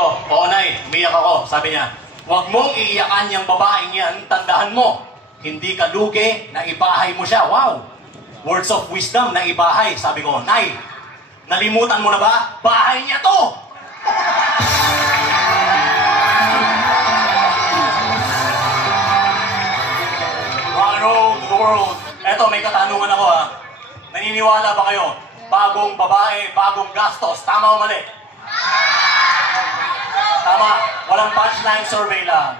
Oo, Nay, umiyak ako. Sabi niya, huwag mong iiyakan yung babaeng yan, tandaan mo. Hindi ka lugi na ibahay mo siya. Wow! Words of wisdom na ibahay. Sabi ko, Nay, nalimutan mo na ba? Bahay niya to! Roll to the world. Eto, may katanungan ako ha. Naniniwala ba kayo? Bagong babae, bagong gastos. Tama o mali? Tama. Walang punchline, survey lang.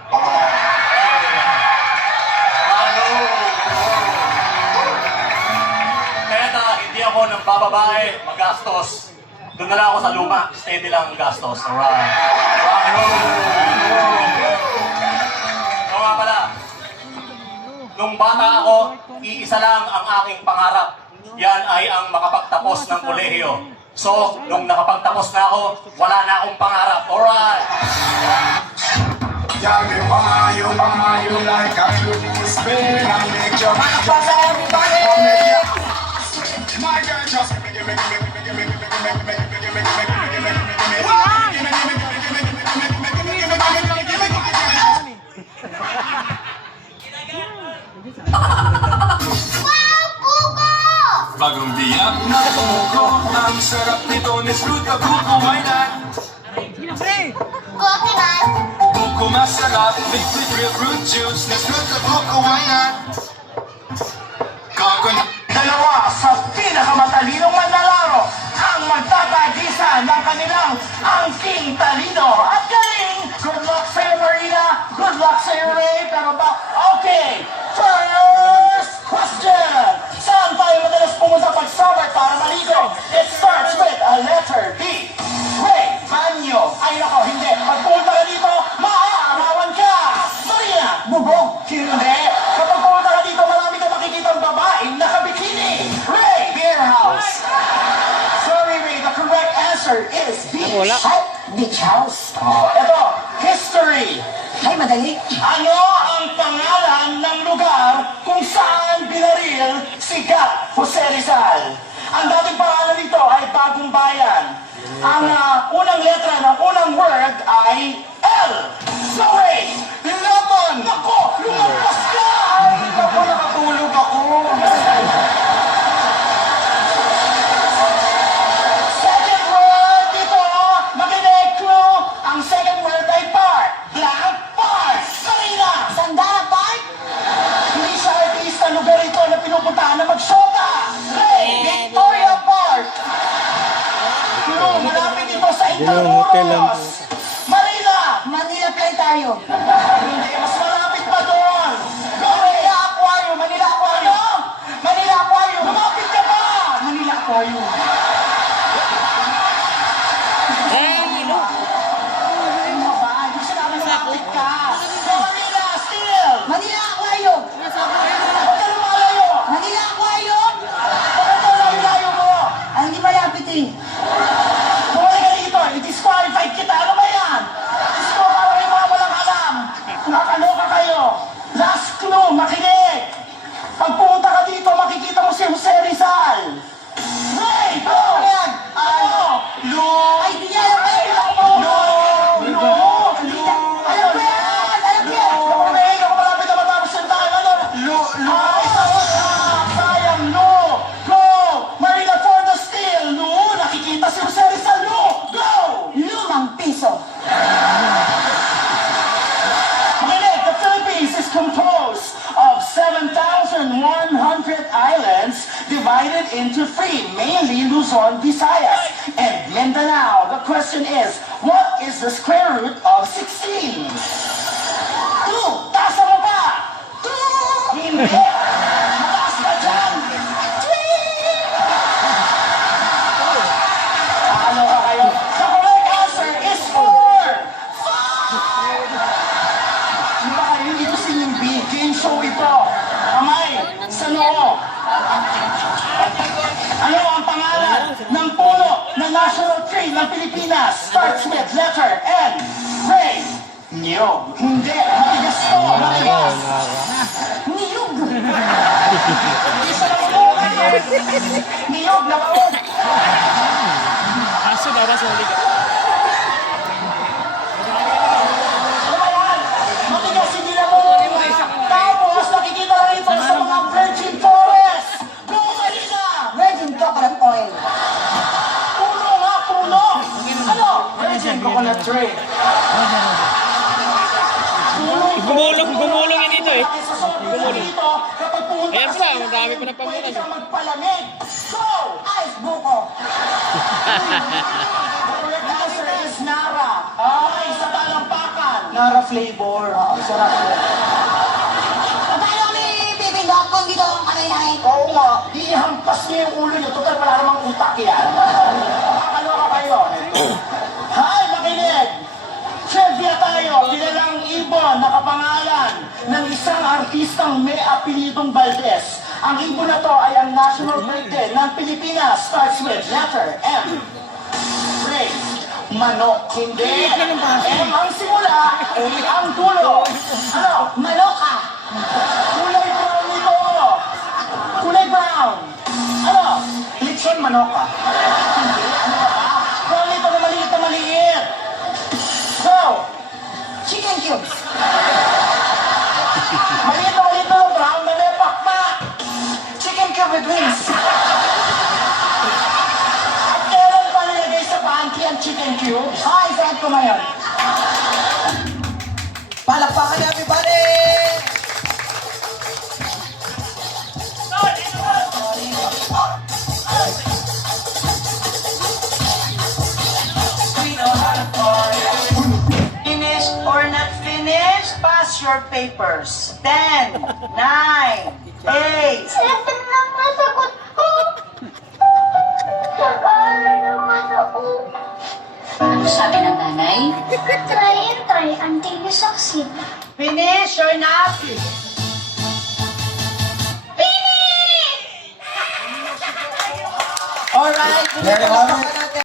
Ano? Kaya hindi ako ng bababae, magastos. Doon na lang ako sa luma. Steady lang ang gastos. Alright. Oo nga pala. Nung bata ako, iisa lang ang aking pangarap. Yan ay ang makapagtapos ng kolehiyo. So, nung nakapagtapos na ako, wala na akong pangarap. Alright! You like a true spin and make your mind Pass everybody! My girl just bagong biyak na tumuko. Ang sarap nito ni Scoot na buko. Why not? Buko masarap, mixed with real fruit juice. Let's Scoot na buko. Why not? Dalawa sa pinakamatalinong manlalaro ang magtatagisa ng kanilang angking talino at galing. Good luck sa'yo, Marina. Good luck sa'yo, Ray. Pero ba? Okay. First question. Saan tayo madalas pumunta pag-summer para maligo? It starts with a letter B. Ray, banyo. Ay nako, hindi. Pag pumunta ka dito, maaarawan ka. Marina, bubog. Hindi. Kapag pumunta ka dito, marami ka makikitang babaeng nakabikini. Ray, beer house. Sorry, Ray. The correct answer is beach. Ay, beach house. Ito, history. Ay, madali. Ano ang pangalan ng lugar kung saan binaril si Gat Jose Rizal? Ang dating pangalan nito ay Bagong Bayan. Ang unang letra ng unang word ay L. No way! Lemon! Nako! Lumagpas ka! Ay, nako, nakatulog ako. Second word dito, makinig clue. Ang second word ay park. Blank park. Marina! Sandara Park? Hindi siya artista, lugar ito na pinupuntahan na mag-shota. Ray, Victoria Park. Clue, malapit ito sa Intramuros. Marina! Manila Play tayo. Hindi, mas malapit pa doon. Manila Aquarium, Manila Aquarium. Manila Aquarium. Lumapit ka pa. Manila Aquarium. Ano ba? Hindi siya namin lumapit ka. Manila, still. Manila Aquarium. Huwag ka lumalayo. Manila Aquarium. Bakit ka layo mo? Ay, hindi malapit eh. Bumalik ka dito. I-disqualified kita. Ano ba yan? Gusto ko para kayo mga walang alam. Nakaloka kayo. Last clue, makinig. Pag pumunta ka dito, makikita mo si Jose Rizal. Ray, go! Ayan. Ano? Lu! Ay, di niya alam eh. Lu! Lu! Lu! Alam ko yan. Alam ko yan. Lu! Ray, ako malapit na matapos yung tayo. Ano? Lu! Lu! Ay, sayang, Lu! Go! Marina for the steal. Lu! Nakikita si Jose Rizal. Lu! Go! Lumang piso. The Philippines is composed of 7,100 islands divided into three, mainly Luzon, Visayas, and Mindanao. The question is, what is the square root of 16? 2. Tasa mo pa! 2! Hindi! Mataas ka dyan! 3! Ano ka kayo? The correct answer is 4! Hindi ito singing bee. Game show ito. Kamay, sa noo. Ano ang pangalan ng puno ng national tree ng Pilipinas? Starts with letter N. Ray. Niyog. Hindi. Matigas to. Matigas. Niyog. Isa lang mo. Niyog na ba? Aso daw ba sa huli ka? coconut tree. Gumulong yun dito eh. Sa sobrang dito, kapag pumunta Ayan ka pala, sa ang dami ilalim, pa ng pamunas. pwede kang magpalamig. Go! Ice buko. The answer is Nara. Ay, sa talampakan. Nara flavor. Sarap yun. Paano kami pipindot kung dito ang kanay-hay? Oo nga, ihampas niyo yung ulo niyo. Total, wala namang utak yan. Makakaloka kayo. Hay, makinig! Trivia tayo, kilalang ibon na kapangalan ng isang artistang may apelidong Valdez. Ang ibon na to ay ang national bird din ng Pilipinas. Starts with letter M. Ray. Manok. Hindi. M ang simula, A ang dulo. Ano? Maloka. Kulay brown ito. Kulay brown. Ano? Lechon manoka. Hindi. Ano ka ba? Brown ito na maliit na maliit. Go! Chicken cubes. Maliit na brown na may pakpak. Chicken cube with wings. At kailan pa nilagay sa pantry ang chicken cubes? Ay, saan ko ngayon? Palakpakan niyo, everybody! Finished or not finished? Pass your papers. 10, 9, 8. Seven lang nasagot ko. Nag-aaral naman ako. Ano sabi ng nanay? Try and try until you succeed. Finish or not? Finish! Alright, Very well.